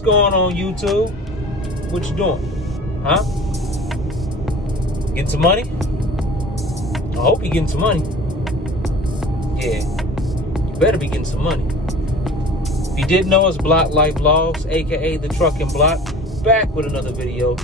What's going on, YouTube? What you doing? Huh? Getting some money? I hope you're getting some money. Yeah, you better be getting some money. If you didn't know, it's Block Life Vlogs, aka the Trucking Block, back with another video.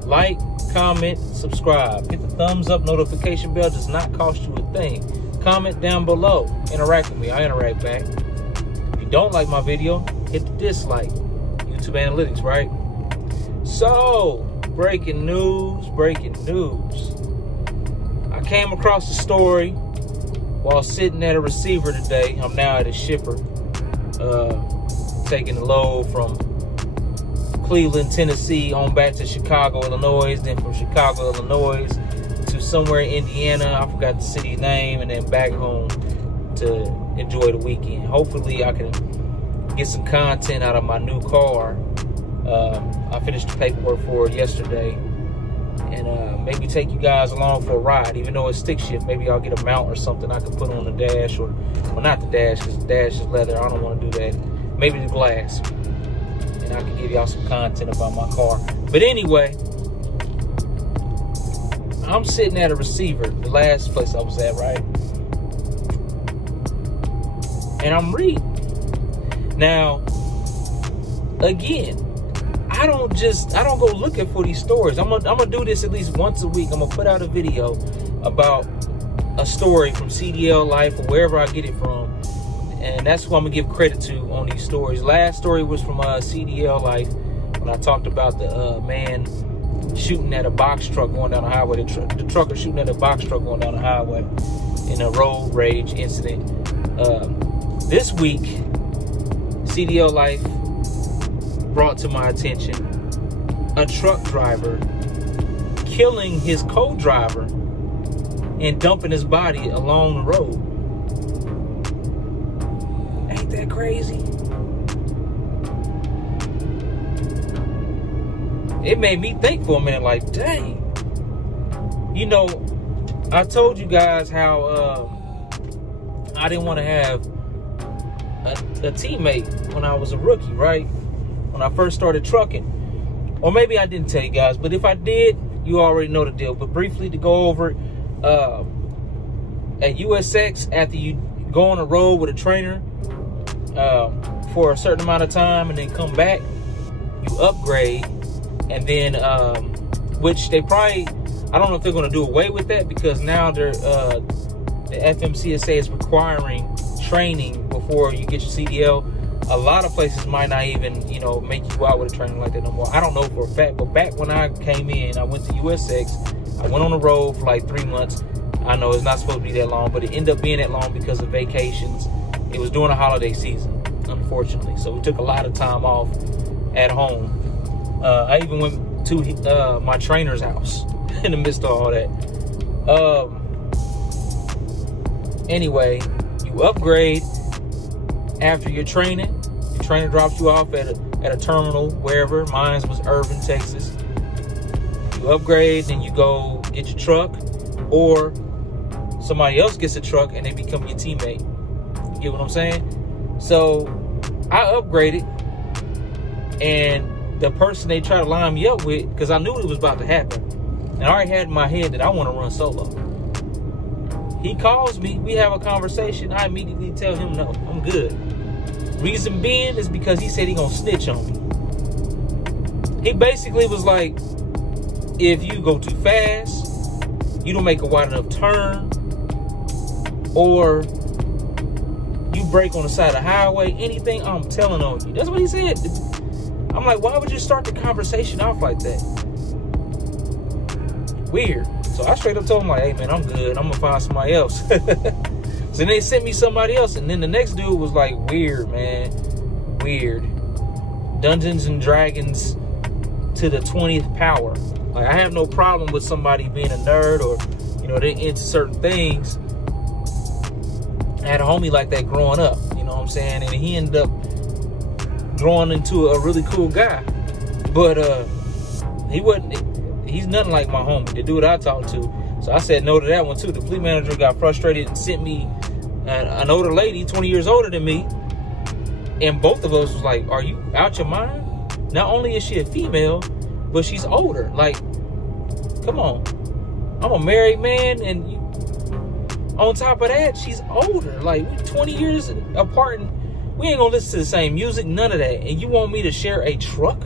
Like, comment, subscribe. Hit the thumbs up, notification bell. Does not cost you a thing. Comment down below. Interact with me. I interact back. If you don't like my video, hit the dislike. YouTube analytics, right? So, breaking news. I came across a story while sitting at a receiver today. I'm now at a shipper, taking the load from Cleveland, Tennessee, on back to Chicago, Illinois, then from Chicago, Illinois to somewhere in Indiana. I forgot the city name, and then back home to enjoy the weekend. Hopefully I can get some content out of my new car. I finished the paperwork for it yesterday, and maybe take you guys along for a ride. Even though it's stick shift, maybe I'll get a mount or something I can put on the dash, or well, not the dash, because the dash is leather. I don't want to do that. Maybe the glass, and I can give y'all some content about my car. But anyway, I'm sitting at a receiver, the last place I was at, right? And I'm reading. Now, again, I don't go looking for these stories. I'm gonna do this at least once a week. I'm gonna put out a video about a story from CDL Life or wherever I get it from, and that's who I'm gonna give credit to on these stories. Last story was from CDL Life, when I talked about the man shooting at a box truck going down the highway. The trucker shooting at a box truck going down the highway in a road rage incident. This week, CDL Life brought to my attention a truck driver killing his co-driver and dumping his body along the road. Ain't that crazy? It made me think for a minute, like, dang. You know, I told you guys how I didn't want to have a teammate when I was a rookie, right? When I first started trucking. Or maybe I didn't tell you guys, but if I did, you already know the deal. But briefly to go over it, at USX, after you go on the road with a trainer for a certain amount of time and then come back, you upgrade. And then, which they probably, I don't know if they're going to do away with that, because now they're, the FMCSA is requiring training before you get your CDL. A lot of places might not even, you know, make you go out with a training like that no more. I don't know for a fact, but back when I came in, I went to USX. I went on the road for like 3 months. I know it's not supposed to be that long, but it ended up being that long because of vacations. It was during the holiday season, unfortunately. So we took a lot of time off at home. I even went to my trainer's house in the midst of all that. Anyway, you upgrade after your training. Your trainer drops you off at a terminal, wherever. Mine was Irving, Texas. You upgrade, then you go get your truck, or somebody else gets a truck and they become your teammate. You get what I'm saying? So I upgraded, and the person they tried to line me up with, because I knew it was about to happen, and I already had in my head that I want to run solo. He calls me, we have a conversation. I immediately tell him no, I'm good. Reason being is because he said he gonna snitch on me. He basically was like, if you go too fast, you don't make a wide enough turn, or you brake on the side of the highway, anything, I'm telling on you. That's what he said. I'm like, why would you start the conversation off like that? Weird. So I straight up told him, like, hey, man, I'm good. I'm going to find somebody else. So then they sent me somebody else. And then the next dude was like, weird, man. Weird. Dungeons and Dragons to the 20th power. Like, I have no problem with somebody being a nerd, or, you know, they're into certain things. I had a homie like that growing up, you know what I'm saying? And he ended up growing into a really cool guy. But he's nothing like my homie, the dude I talked to. So I said no to that one too. The fleet manager got frustrated and sent me an older lady, 20 years older than me. And both of us was like, are you out your mind? Not only is she a female, but she's older. Like, come on. I'm a married man, and on top of that, she's older. Like, we're 20 years apart, and we ain't gonna listen to the same music, none of that. And you want me to share a truck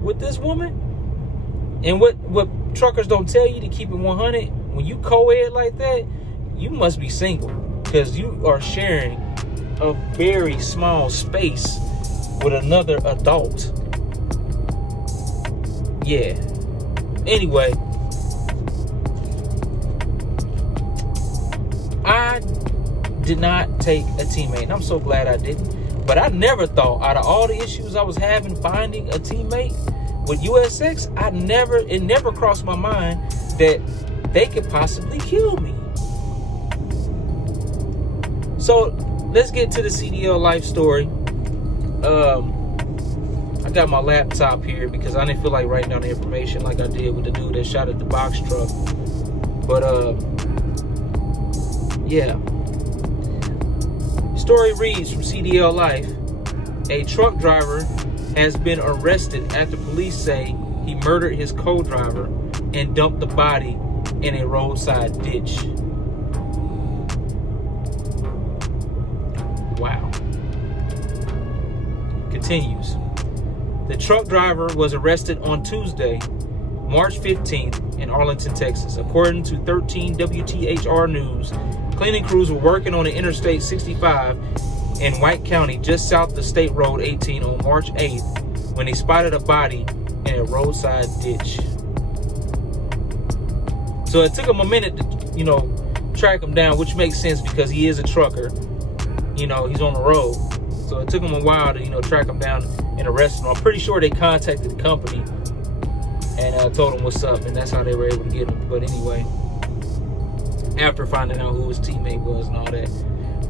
with this woman? And what truckers don't tell you, to keep it 100, when you co-ed like that, you must be single, because you are sharing a very small space with another adult. Yeah. Anyway, I did not take a teammate, and I'm so glad I didn't. But I never thought, out of all the issues I was having finding a teammate with USX, it never crossed my mind that they could possibly kill me. So let's get to the CDL life story. I got my laptop here because I didn't feel like writing down the information like I did with the dude that shot at the box truck. But yeah. Story reads from CDL Life. A truck driver has been arrested after police say he murdered his co-driver and dumped the body in a roadside ditch. Wow. Continues. The truck driver was arrested on Tuesday, March 15th in Arlington, Texas. According to 13 WTHR News, cleaning crews were working on the Interstate 65 in White County just south of State Road 18 on March 8th when they spotted a body in a roadside ditch. So it took them a minute to, track him down, which makes sense because he is a trucker. He's on the road. So it took them a while to, track him down and arrest him. I'm pretty sure they contacted the company and told him what's up, and that's how they were able to get him. But anyway, after finding out who his teammate was and all that,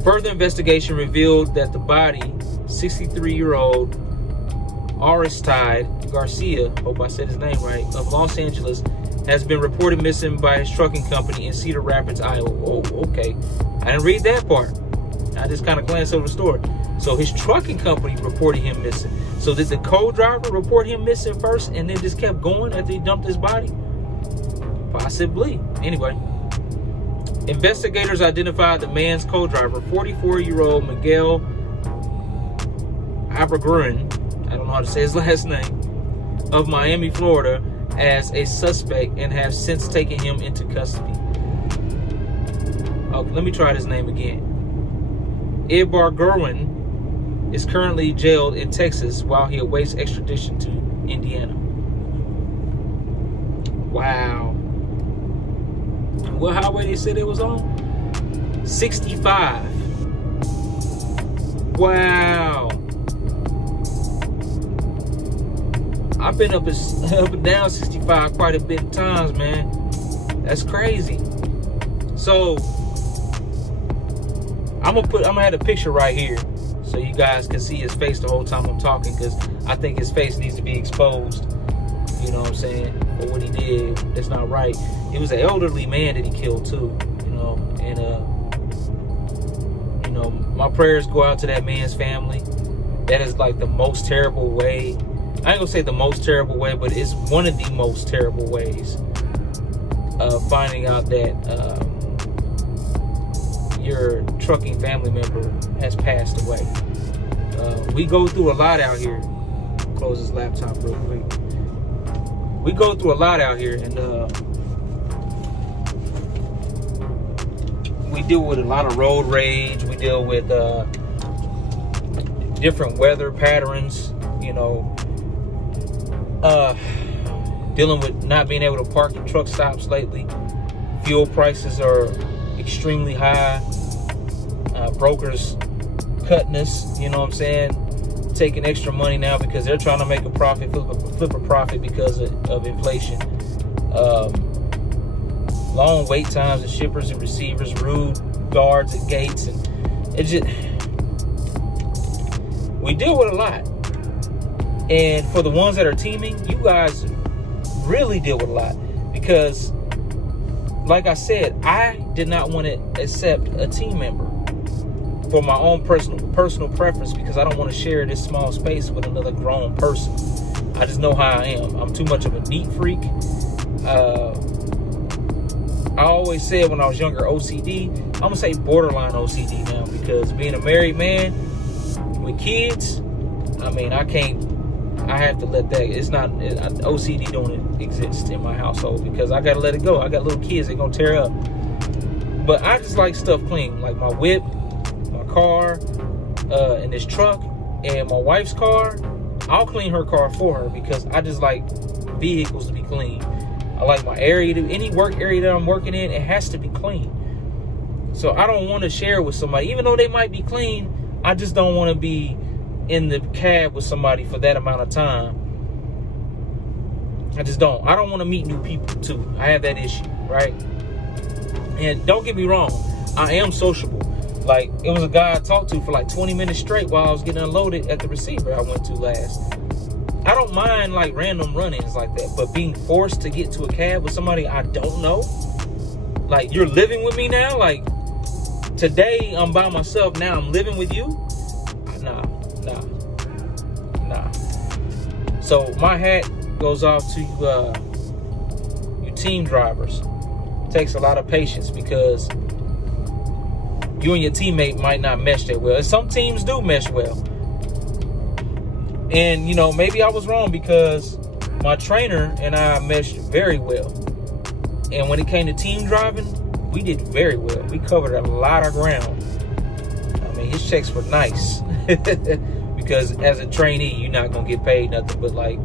further investigation revealed that the body, 63-year-old Aristide Garcia, hope I said his name right, of Los Angeles, has been reported missing by his trucking company in Cedar Rapids, Iowa. Oh, okay. I didn't read that part. I just kind of glanced over the story. So his trucking company reported him missing. So did the co-driver report him missing first and then just kept going after he dumped his body? Possibly. Anyway, investigators identified the man's co-driver, 44-year-old Miguel Abergruin, I don't know how to say his last name, of Miami, Florida, as a suspect and have since taken him into custody. Okay, let me try his name again. Abergruin is currently jailed in Texas while he awaits extradition to Indiana. Wow. What highway they said it was on? 65. Wow. I've been up and down 65 quite a bit of times, man. That's crazy. So I'm gonna have a picture right here so you guys can see his face the whole time I'm talking, because I think his face needs to be exposed. You know what I'm saying? For what he did, that's not right. It was an elderly man that he killed too, and my prayers go out to that man's family. That is like the most terrible way. I ain't gonna say the most terrible way, but it's one of the most terrible ways of finding out that your trucking family member has passed away. We go through a lot out here. Close this laptop real quick. We go through a lot out here, and we deal with a lot of road rage. We deal with different weather patterns, dealing with not being able to park at truck stops lately. Fuel prices are extremely high. Brokers cutting us, you know what I'm saying, taking extra money now because they're trying to make a profit, flip a profit because of inflation. Long wait times at shippers and receivers, rude guards at gates, and we deal with a lot. And for the ones that are teaming, you guys really deal with a lot, because like I said, I did not want to accept a team member for my own personal preference, because I don't want to share this small space with another grown person. I just know how I am. I'm too much of a neat freak. I always said when I was younger, OCD. I'm gonna say borderline OCD now, because being a married man with kids, I mean, I have to let that, it's not, OCD don't exist in my household, because I gotta let it go. I got little kids, they're gonna tear up. But I just like stuff clean, like my whip, my car, and this truck, and my wife's car. I'll clean her car for her, because I just like vehicles to be clean. I like my area, any work area that I'm working in, it has to be clean. So I don't want to share with somebody, even though they might be clean, I just don't want to be in the cab with somebody for that amount of time. I just don't. I don't want to meet new people too. I have that issue, right? And don't get me wrong, I am sociable. Like, it was a guy I talked to for like 20 minutes straight while I was getting unloaded at the receiver I went to last. I don't mind like random run-ins like that, but being forced to get to a cab with somebody I don't know, like, you're living with me now, like, today I'm by myself, now I'm living with you? Nah. So my hat goes off to you team drivers. It takes a lot of patience, because you and your teammate might not mesh that well. And some teams do mesh well. And, you know, maybe I was wrong, because my trainer and I meshed very well. And when it came to team driving, we did very well. We covered a lot of ground. I mean, his checks were nice. Because as a trainee, you're not going to get paid nothing. But, like,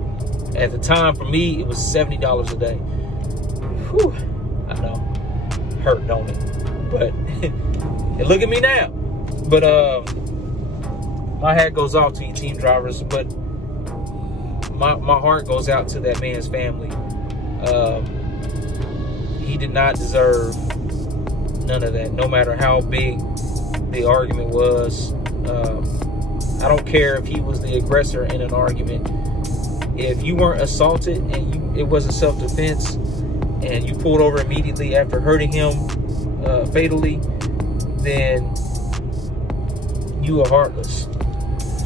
at the time, for me, it was $70 a day. Whew. I know. Hurt, don't it? But, and look at me now. But, my hat goes off to you team drivers, but my heart goes out to that man's family. He did not deserve none of that, no matter how big the argument was. I don't care if he was the aggressor in an argument. If you weren't assaulted and it wasn't self-defense, and you pulled over immediately after hurting him fatally, then you are heartless.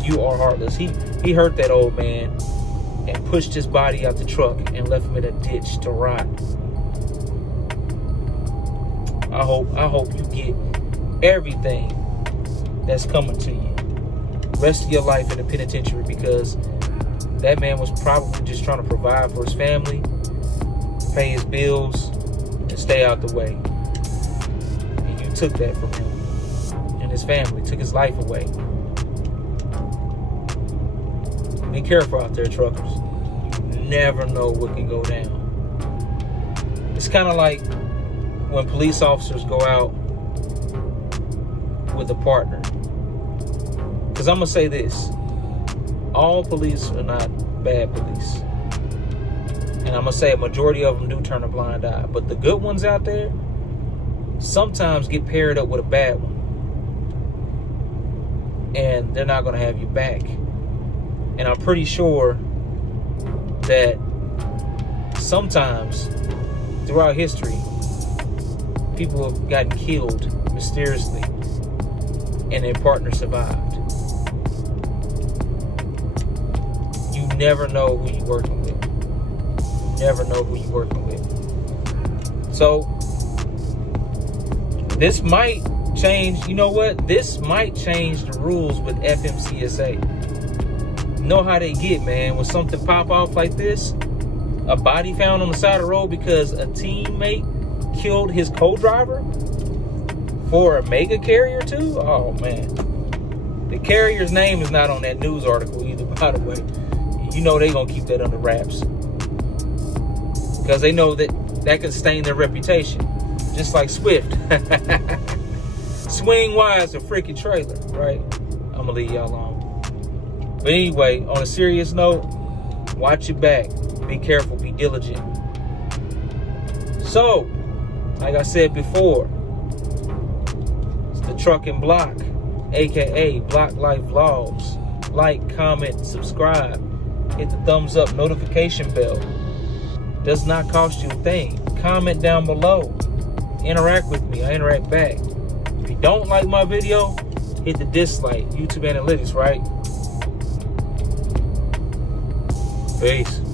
You are heartless. He hurt that old man and pushed his body out the truck and left him in a ditch to rot. I hope you get everything that's coming to you. Rest of your life in the penitentiary, because that man was probably just trying to provide for his family, pay his bills, and stay out the way. And you took that from him and his family, took his life away. Be careful out there, truckers. You never know what can go down. It's kind of like when police officers go out with a partner. Because I'm going to say this. All police are not bad police. And I'm going to say a majority of them do turn a blind eye. But the good ones out there sometimes get paired up with a bad one. And they're not going to have you back. And I'm pretty sure that sometimes throughout history, people have gotten killed mysteriously and their partner survived. You never know who you're working with. You never know who you're working with. So this might change, you know what? This might change the rules with FMCSA. You know how they get, man. When something pop off like this, a body found on the side of the road because a teammate killed his co-driver for a mega carrier too? Oh, man. The carrier's name is not on that news article either, by the way. You know they're going to keep that under wraps. Because they know that could stain their reputation. Just like Swift. Swing wise a freaking trailer, right? I'm going to leave y'all alone. But anyway, on a serious note, watch your back. Be careful. Be diligent. So, like I said before, it's the Truck and Block, aka Block Life Vlogs. Like, comment, subscribe. Hit the thumbs up notification bell. Does not cost you a thing. Comment down below. Interact with me. I interact back. If you don't like my video, hit the dislike. YouTube analytics, right? Peace.